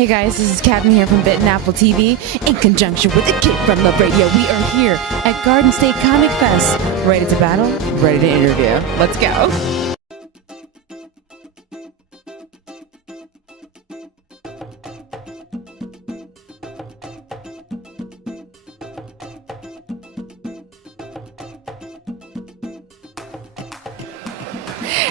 Hey guys, this is Captain here from Bit and Apple TV in conjunction with the kid from the radio. We are here at Garden State Comic Fest, ready to battle, ready to interview. Let's go.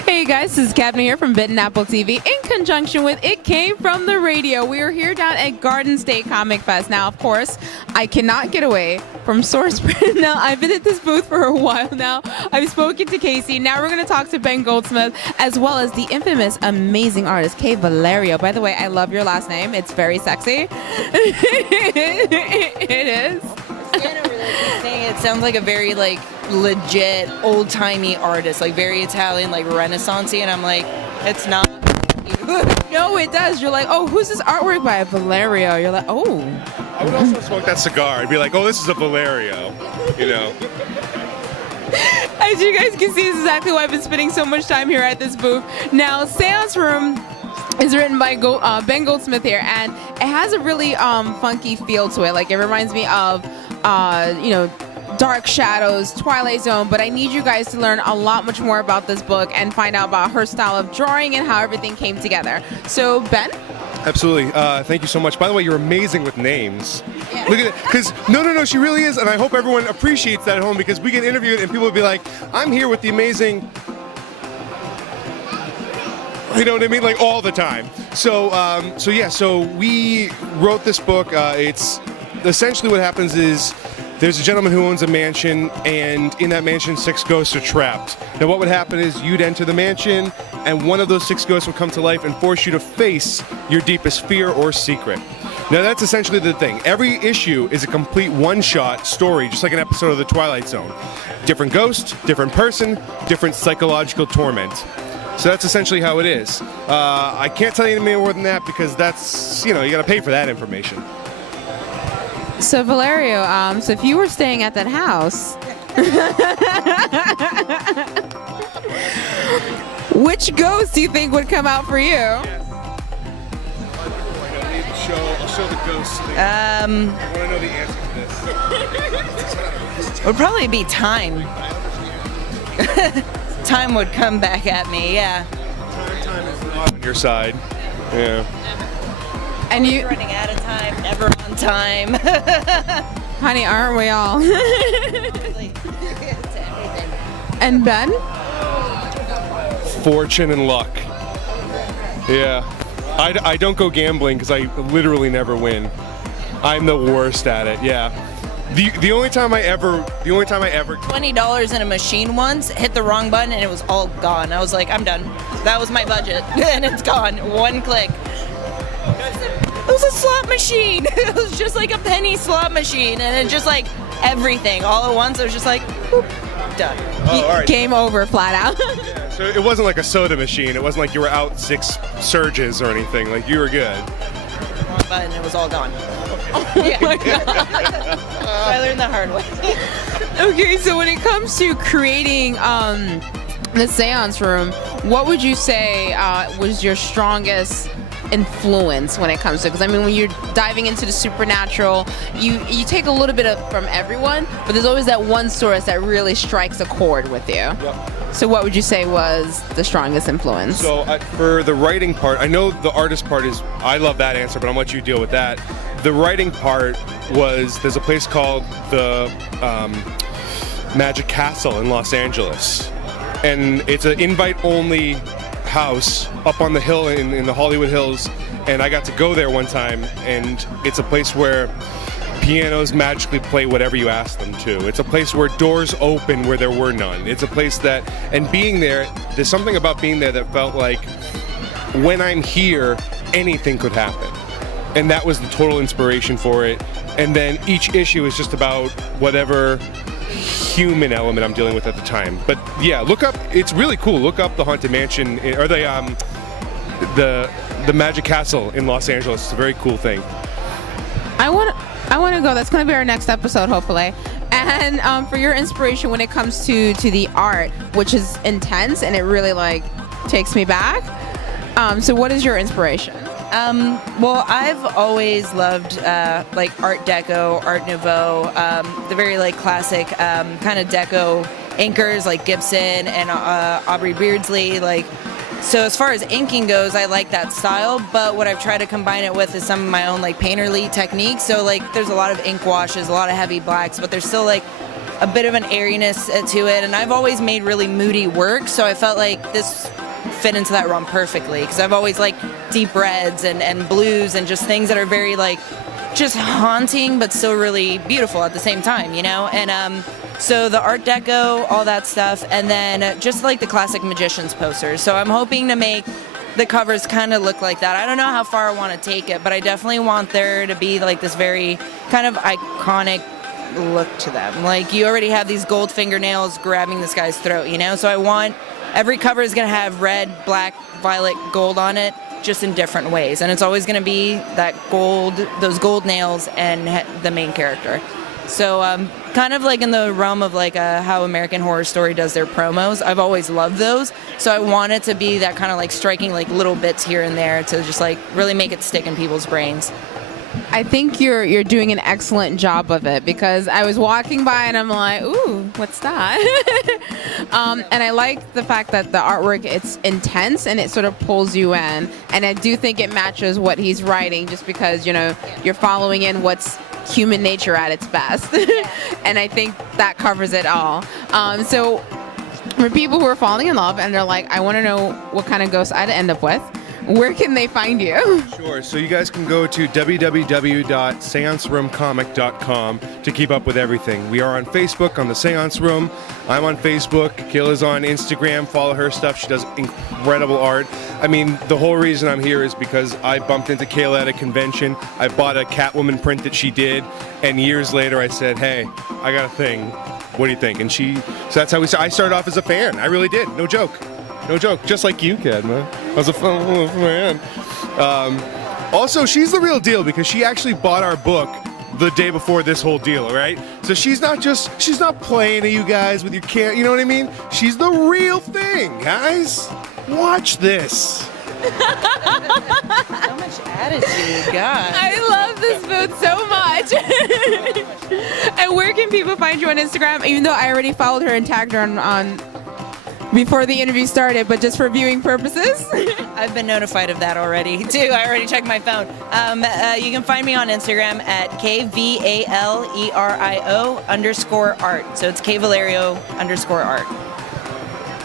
Hey guys, this is Captain here from Bit and Apple TV in conjunction with It Came From the Radio. We are here down at Garden State Comic Fest. Now, of course, I cannot get away from Source Print. Now, I've been at this booth for a while now. I've spoken to Casey. Now we're going to talk to Ben Goldsmith, as well as the infamous, amazing artist, Kay Valerio. By the way, I love your last name. It's very sexy. It is. It sounds like a very legit old-timey artist, like very Italian, like Renaissance-y, and I'm like, it's not. No, it does. You're like, oh, who's this artwork by? Valerio. You're like, oh. I would also smoke that cigar. I'd be like, oh, this is a Valerio, you know. As you guys can see, this is exactly why I've been spending so much time here at this booth. Now, Seance Room is written by Ben Goldsmith here, and it has a really funky feel to it. Like, it reminds me of, Dark Shadows, Twilight Zone, but I need you guys to learn a lot much more about this book and find out about her style of drawing and how everything came together. So, Ben? Absolutely. Thank you so much. By the way, you're amazing with names. Yeah. Look at it. Because, no, she really is, and I hope everyone appreciates that at home, because we get interviewed and people will be like, I'm here with the amazing... You know what I mean? Like, all the time. So we wrote this book. It's essentially what happens is there's a gentleman who owns a mansion, and in that mansion, 6 ghosts are trapped. Now, what would happen is you'd enter the mansion, and one of those 6 ghosts would come to life and force you to face your deepest fear or secret. Now, that's essentially the thing. Every issue is a complete one-shot story, just like an episode of The Twilight Zone. Different ghost, different person, different psychological torment. So that's essentially how it is. I can't tell you any more than that, because that's, you gotta pay for that information. So Valerio, so if you were staying at that house, which ghost do you think would come out for you? I'll show the ghost thing. I want to know the answer to this. It would probably be time. Time would come back at me, yeah. Time is not on your side. Yeah. And you running out of time, never on time. Honey, aren't we all? And Ben? Fortune and luck. Yeah. I don't go gambling because I literally never win. I'm the worst at it, yeah. The only time I ever $20 in a machine once, hit the wrong button and it was all gone. I was like, I'm done. That was my budget. And it's gone. One click. It was a slot machine. It was just like a penny slot machine, and it just like everything all at once. I was just like, boop, done. Oh, all right. Game over, flat out. Yeah, so it wasn't like a soda machine. It wasn't like you were out 6 surges or anything. Like, you were good. Wrong button, it was all gone. Oh my God. So I learned the hard way. Okay, so when it comes to creating the Seance Room, what would you say was your strongest influence when it comes to, because I mean, when you're diving into the supernatural, you take a little bit from everyone, but there's always that one source that really strikes a chord with you. Yep. So what would you say was the strongest influence? So for the writing part, I know the artist part is, I love that answer, but I'll let you deal with that. The writing part was, there's a place called the Magic Castle in Los Angeles, and it's an invite-only house up on the hill in the Hollywood Hills, and I got to go there one time, and it's a place where pianos magically play whatever you ask them to. It's a place where doors open where there were none. It's a place that, and being there, there's something about being there that felt like, when I'm here, anything could happen. And that was the total inspiration for it. And then each issue is just about whatever human element I'm dealing with at the time. But yeah, look up, it's really cool. Look up the Haunted Mansion, or the Magic Castle in Los Angeles. It's a very cool thing. I want to go. That's going to be our next episode, hopefully. And for your inspiration when it comes to the art, which is intense and it really takes me back. So what is your inspiration? Well, I've always loved like Art Deco, Art Nouveau, the very like classic kind of deco inkers like Gibson and Aubrey Beardsley. Like, so as far as inking goes, I like that style. But what I've tried to combine it with is some of my own like painterly techniques. So like, there's a lot of ink washes, a lot of heavy blacks, but there's still like a bit of an airiness to it. And I've always made really moody work, so I felt like this fit into that realm perfectly, because I've always liked deep reds and blues and just things that are very like just haunting but still really beautiful at the same time, you know? And so the Art Deco, all that stuff, and then just like the classic Magician's posters. So I'm hoping to make the covers kind of look like that. I don't know how far I want to take it, but I definitely want there to be like this very kind of iconic look to them. Like, you already have these gold fingernails grabbing this guy's throat, you know? So I want every cover is going to have red, black, violet, gold on it, just in different ways. And it's always going to be that gold, those gold nails and the main character. So kind of like in the realm of like how American Horror Story does their promos, I've always loved those. So I want it to be that kind of like striking like little bits here and there to just like really make it stick in people's brains. I think you're doing an excellent job of it, because I was walking by and I'm like, ooh, what's that? And I like the fact that the artwork, it's intense and it sort of pulls you in. And I do think it matches what he's writing, just because, you know, you're following in what's human nature at its best. And I think that covers it all. So for people who are falling in love and they're like, I want to know what kind of ghost I'd end up with, where can they find you? Sure. So you guys can go to www.seanceroomcomic.com to keep up with everything. We are on Facebook on the Seance Room. I'm on Facebook. Kayla's on Instagram. Follow her stuff. She does incredible art. I mean, the whole reason I'm here is because I bumped into Kayla at a convention. I bought a Catwoman print that she did, and years later I said, hey, I got a thing. What do you think? And so that's how I started off as a fan. I really did. No joke. No joke, just like you, Cadma. I was a fan. Also, she's the real deal, because she actually bought our book the day before this whole deal, all right? So she's not playing at you guys with your care, you know what I mean? She's the real thing, guys. Watch this. So much attitude, God. I love this booth so much. And where can people find you on Instagram? Even though I already followed her and tagged her on before the interview started, but just for viewing purposes. I've been notified of that already, too. I already checked my phone. You can find me on Instagram at KVALERIO_art. So it's KValerio_art.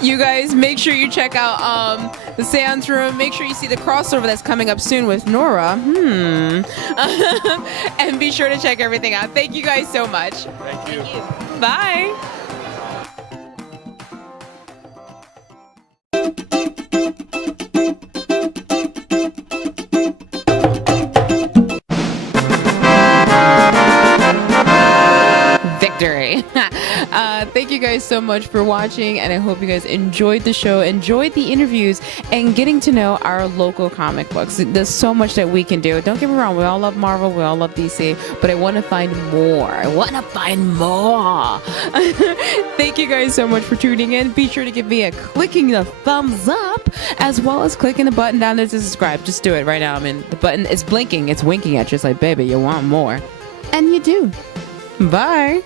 You guys, make sure you check out the Seance Room. Make sure you see the crossover that's coming up soon with Nora. And be sure to check everything out. Thank you guys so much. Thank you. Bye. Victory. Thank you guys so much for watching, and I hope you guys enjoyed the show, enjoyed the interviews, and getting to know our local comic books. There's so much that we can do. Don't get me wrong, we all love Marvel, we all love DC, but I want to find more. Thank you guys so much for tuning in. Be sure to give me a clicking the thumbs up, as well as clicking the button down there to subscribe. Just do it right now. I mean, the button is blinking, it's winking at you. It's like, baby, you want more. And you do. Bye.